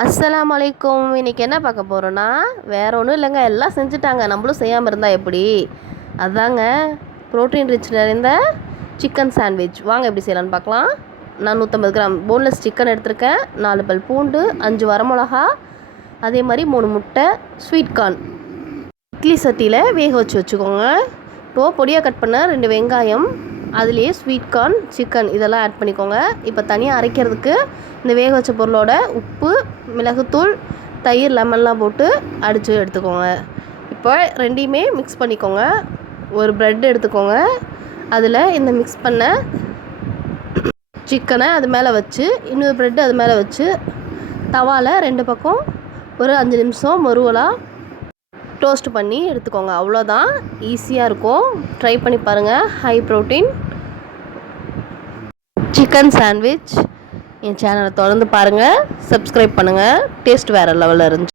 அஸ்ஸலாமு அலைக்கும். இன்றைக்கி என்ன பார்க்க போகிறோன்னா, வேறு ஒன்றும் இல்லைங்க, எல்லாம் செஞ்சுட்டாங்க, நம்மளும் செய்யாமல் இருந்தால் எப்படி. அதாங்க ப்ரோட்டீன் ரிச் நிறைந்த சிக்கன் சாண்ட்விச். வாங்க எப்படி செய்யலான்னு பார்க்கலாம். நான் 150 கிராம் போன்லெஸ் சிக்கன் எடுத்திருக்கேன், 4 பல் பூண்டு, 5 வரமிளகா, அதே மாதிரி 3 முட்டை, ஸ்வீட் கார்ன். இட்லி சட்டியில் வேக வச்சுக்கோங்க. இப்போது பொடியாக கட் பண்ண 2 வெங்காயம், அதுலேயே ஸ்வீட் கார்ன், சிக்கன் இதெல்லாம் ஆட் பண்ணிக்கோங்க. இப்போ தனியாக அரைக்கிறதுக்கு இந்த வேக வச்ச பொருளோட உப்பு, மிளகுத்தூள், தயிர், லெமன்லாம் போட்டு அடித்து எடுத்துக்கோங்க. இப்போ ரெண்டையுமே மிக்ஸ் பண்ணிக்கோங்க. ஒரு ப்ரெட் எடுத்துக்கோங்க, அதில் இந்த மிக்ஸ் பண்ண சிக்கனை அது மேலே வச்சு, இன்னொரு ப்ரெட்டு அது மேலே வச்சு, தவாவில் 2 பக்கம் ஒரு 5 நிமிஷம் மொருவலாக டோஸ்ட் பண்ணி எடுத்துக்கோங்க. அவ்வளோதான், ஈஸியாக இருக்கும். ட்ரை பண்ணி பாருங்கள். High protein chicken sandwich. என் சேனலை தொடர்ந்து பாருங்கள், சப்ஸ்கிரைப் பண்ணுங்கள். டேஸ்ட் வேறு லெவலில் இருந்துச்சு.